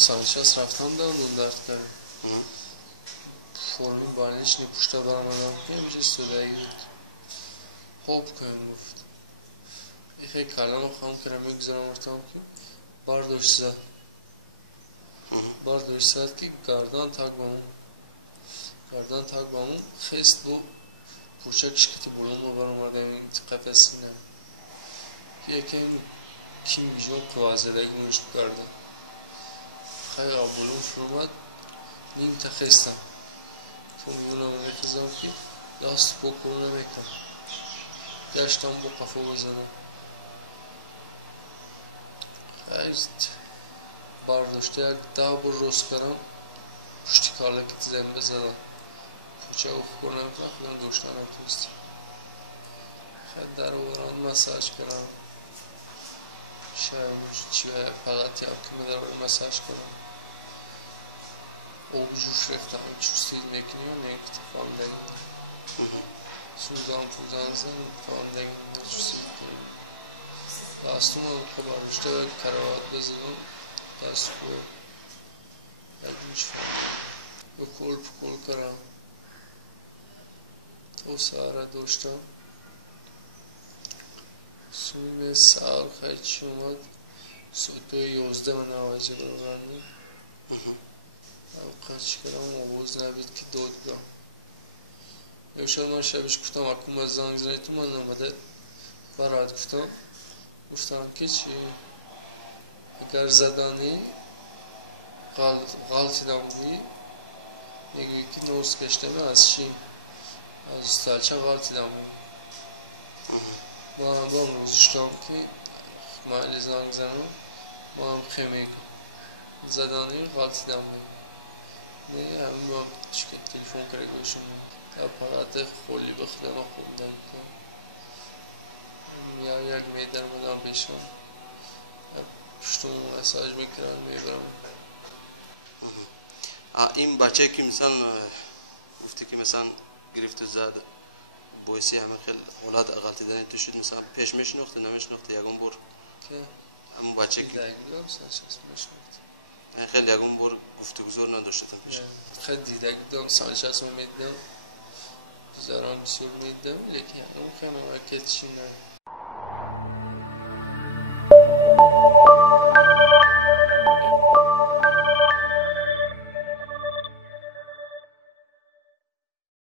سالش رفتم دندون درد کرد. فرمی بالش نی پشت برآمدم که میشه سودایی خوب کنیم گفت. خیلی کلام خواهم کردم میگذارم ارتام که بارداشت زد که گردان تاک بامون خیست بو پوچکش که تی بلوم رو برآمدم این قفصی نه که یکم کیم بیجون قوازدگی نوشت گردان خیلی بلوم فرمد نیم تا خیستم تو میونم میخیزم که دست بکنم نمیکنم گشتم با قفا بزنم خیست بارداشته یک ده بار روز کردم پشتی کالا که زن بزنم پوچه او خورنم خودم دوشتن نتونستی خیلی در وران مساج کردم شاید چی فقط یاب که مدر مساج کردم او جوش رفتم چوستید میکنی و نیکت فاندگی سوزان زن فاندگی چوستید کنیم دستم هم بارداشته کروات بزنم دست خوب یک میش فاندگی پکل کردم تو ساره داشتم سوی سال خیلی چی اومد سوی 11 من آوازی برگردیم او قچ کردم آواز نبید که دادگاه یوشد من شبش گفتم اکوم از زنگ زنی تو من نمده برات گفتم که چی اگر زدانی غلطی دامدی میگوی که نوز کشتم از چی از استالچه غلطی دامدی ما هم با هم روزشتم که محلی زنگ زنم ما هم خیمه زدانی غلطی دامدی نه همین با هم تلفن کرگوشم اپارات خولی بخدم و خوب نمیکنم یا یک میدر مدام بیشم پشتم مساج میکنم میبرم این بچه که مثلا گفتی که مثلا گرفت و زد باعثی همه خیلی اولاد غلطی دارن تو شد مثلا پیش میشناخته نمیشناخته یکم بار که همون بچه که دیدگیدم سالش میشناخته خیلی یکم بار گفتگوزار نداشتم پیش خیلی دیدگیدم سالش میدیدم زارم بسیار میدیدم لیکن اون خیلی مرکز چی نه